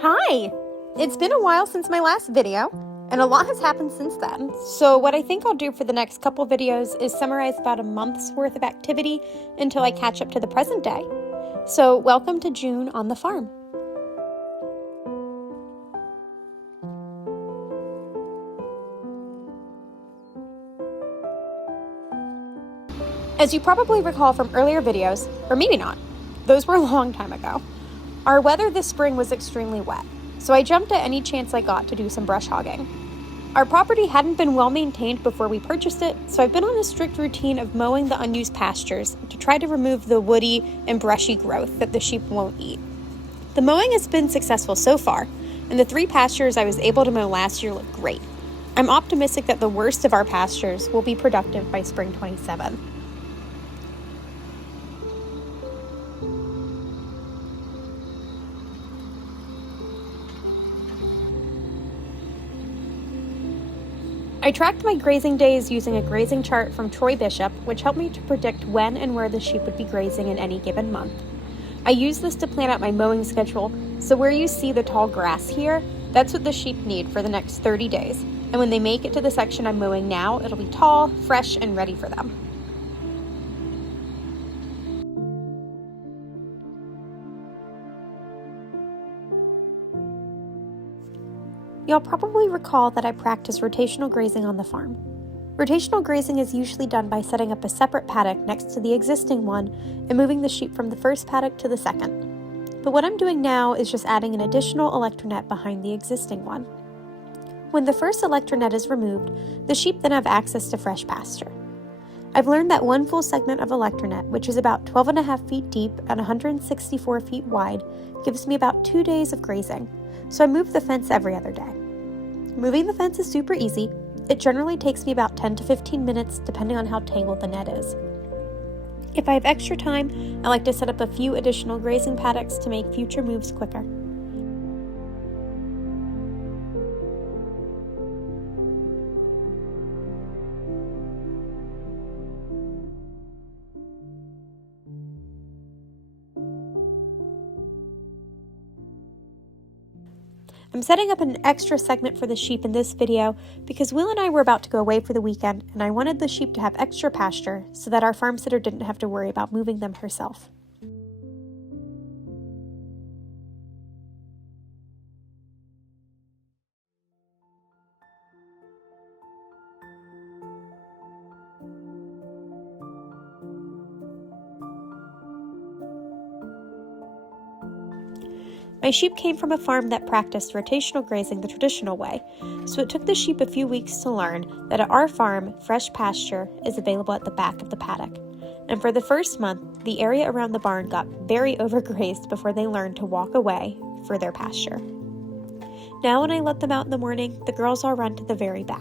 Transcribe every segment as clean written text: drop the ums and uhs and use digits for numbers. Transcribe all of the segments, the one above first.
Hi! It's been a while since my last video, and a lot has happened since then. So what I think I'll do for the next couple videos is summarize about a month's worth of activity until I catch up to the present day. So welcome to June on the farm. As you probably recall from earlier videos, or maybe not, those were a long time ago, our weather this spring was extremely wet, so I jumped at any chance I got to do some brush hogging. Our property hadn't been well maintained before we purchased it, so I've been on a strict routine of mowing the unused pastures to try to remove the woody and brushy growth that the sheep won't eat. The mowing has been successful so far, and the 3 pastures I was able to mow last year look great. I'm optimistic that the worst of our pastures will be productive by spring 27. I tracked my grazing days using a grazing chart from Troy Bishop, which helped me to predict when and where the sheep would be grazing in any given month. I used this to plan out my mowing schedule, so where you see the tall grass here, that's what the sheep need for the next 30 days. And when they make it to the section I'm mowing now, it'll be tall, fresh, and ready for them. You'll probably recall that I practice rotational grazing on the farm. Rotational grazing is usually done by setting up a separate paddock next to the existing one and moving the sheep from the first paddock to the second. But what I'm doing now is just adding an additional electronet behind the existing one. When the first electronet is removed, the sheep then have access to fresh pasture. I've learned that one full segment of electronet, which is about 12.5 feet deep and 164 feet wide, gives me about 2 days of grazing, so I move the fence every other day. Moving the fence is super easy. It generally takes me about 10 to 15 minutes depending on how tangled the net is. If I have extra time, I like to set up a few additional grazing paddocks to make future moves quicker. I'm setting up an extra segment for the sheep in this video because Will and I were about to go away for the weekend and I wanted the sheep to have extra pasture so that our farm sitter didn't have to worry about moving them herself. My sheep came from a farm that practiced rotational grazing the traditional way, so it took the sheep a few weeks to learn that at our farm, fresh pasture is available at the back of the paddock. And for the first month, the area around the barn got very overgrazed before they learned to walk away for their pasture. Now when I let them out in the morning, the girls all run to the very back.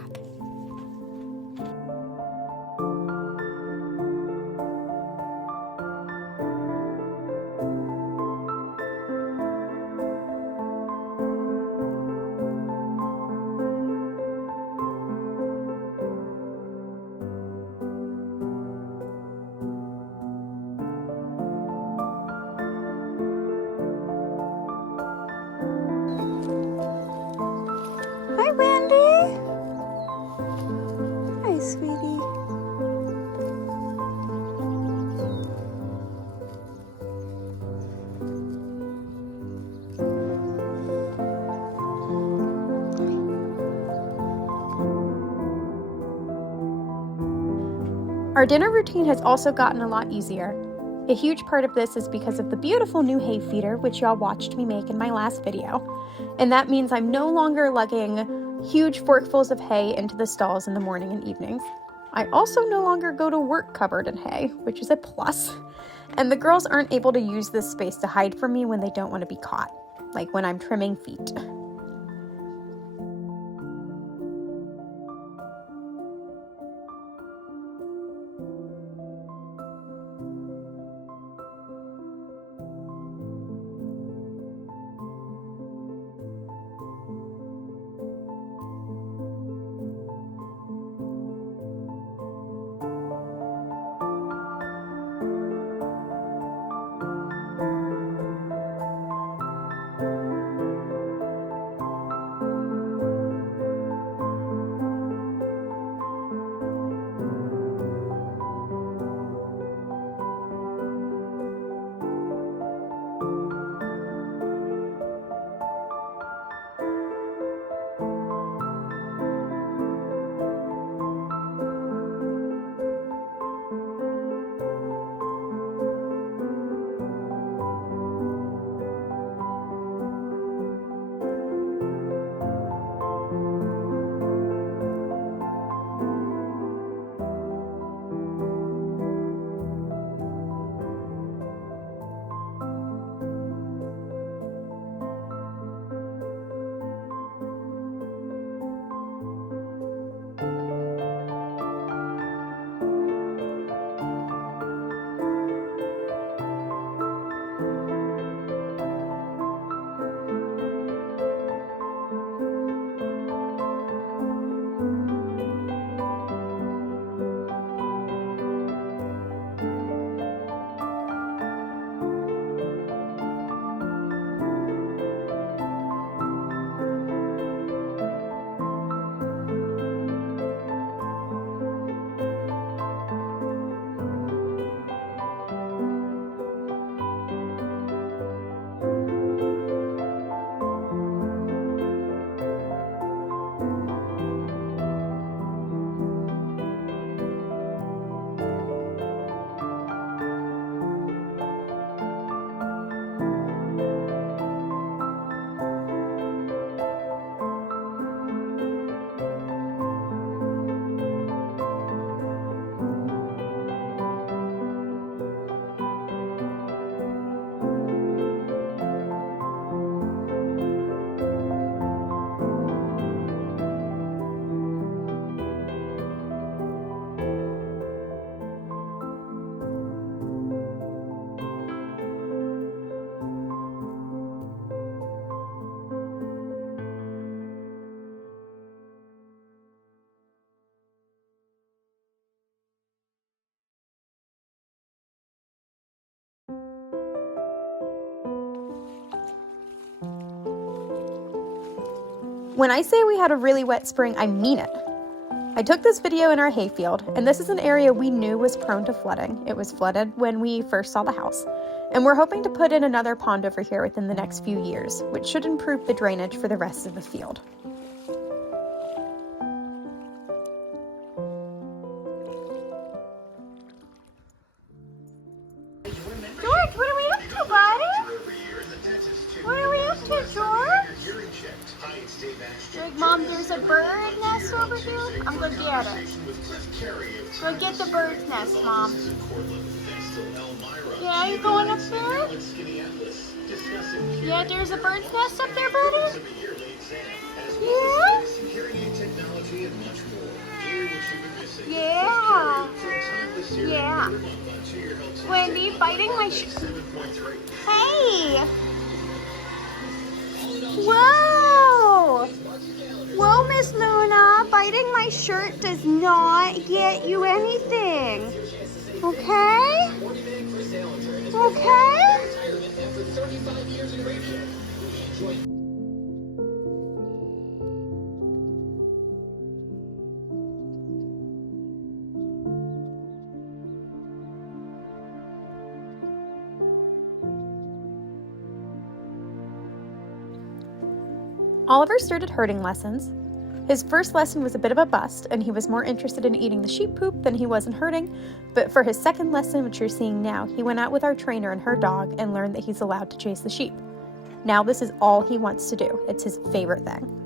Hi, Randy. Hi, sweetie. Our dinner routine has also gotten a lot easier. A huge part of this is because of the beautiful new hay feeder, which y'all watched me make in my last video. And that means I'm no longer lugging huge forkfuls of hay into the stalls in the morning and evenings. I also no longer go to work covered in hay, which is a plus. And the girls aren't able to use this space to hide from me when they don't want to be caught, like when I'm trimming feet. When I say we had a really wet spring, I mean it. I took this video in our hayfield, and this is an area we knew was prone to flooding. It was flooded when we first saw the house, and we're hoping to put in another pond over here within the next few years, which should improve the drainage for the rest of the field. George, what are we up to, buddy? What are we up to, George? Like, Mom, there's a bird nest over here. I'm gonna get it. Go get the bird's nest, Mom. Yeah, you going up there? Yeah, there's a bird's nest up there, buddy? Yeah? Yeah. Yeah. Wendy, biting my Hey! Whoa! Whoa, Miss Luna, biting my shirt does not get you anything. Okay? Okay? Oliver started herding lessons. His first lesson was a bit of a bust, and he was more interested in eating the sheep poop than he was in herding, but for his second lesson, which you're seeing now, he went out with our trainer and her dog and learned that he's allowed to chase the sheep. Now this is all he wants to do. It's his favorite thing.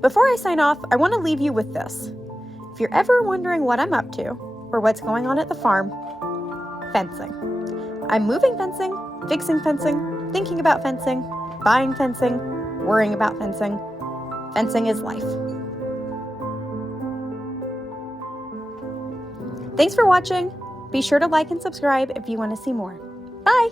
Before I sign off, I want to leave you with this. If you're ever wondering what I'm up to, or what's going on at the farm, fencing. I'm moving fencing, fixing fencing, thinking about fencing, buying fencing, worrying about fencing. Fencing is life. Thanks for watching. Be sure to like and subscribe if you want to see more. Bye!